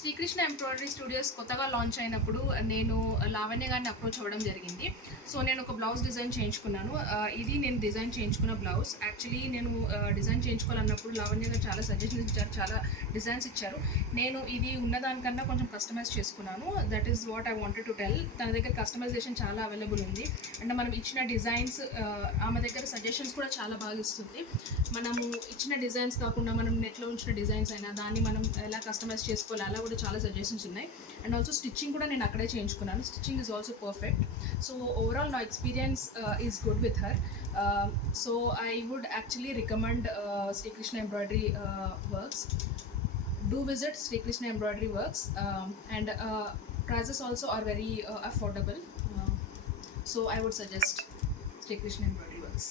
Srikrishna embroidery studios కొత్తగా launch అయినప్పుడు నేను లావణ్య గారిని అప్రోచ్ అవ్వడం జరిగింది. సో నేను ఒక బ్లౌజ్ డిజైన్ చేయించుకున్నాను. ఇది నేను డిజైన్ చేయించుకున్న బ్లౌజ్. యాక్చువల్లీ నేను డిజైన్ చేయించుకోవాలన్నప్పుడు లావణ్య గారు చాలా సజెషన్స్ ఇచ్చారు, చాలా డిజైన్స్ ఇచ్చారు. నేను ఇది ఉన్నదానికన్నా కొంచెం కస్టమైజ్ చేసుకున్నాను. That is what I wanted to tell. తన దగ్గర కస్టమైజేషన్ చాలా అవైలబుల్ ఉంది. అండ్ మనం ఇచ్చిన డిజైన్స్, ఆమె దగ్గర సజెషన్స్ కూడా చాలా బాగా ఇస్తుంది. మనము ఇచ్చిన డిజైన్స్ కాకుండా మనం నెట్లో ఉంచిన డిజైన్స్ అయినా దాన్ని మనం ఎలా కస్టమైజ్ చేసుకోవాలి అలా కూడా చాలా సజెషన్స్ ఉన్నాయి. అండ్ ఆల్సో స్టిచ్చింగ్ కూడా నేను అక్కడే చేయించుకున్నాను. Stitching is also perfect. So overall నా experience is good with her. So I would actually recommend Sri Krishna embroidery works. Do visit Sri Krishna Embroidery Works, and prices also are very affordable. So I would suggest Sri Krishna Embroidery Works.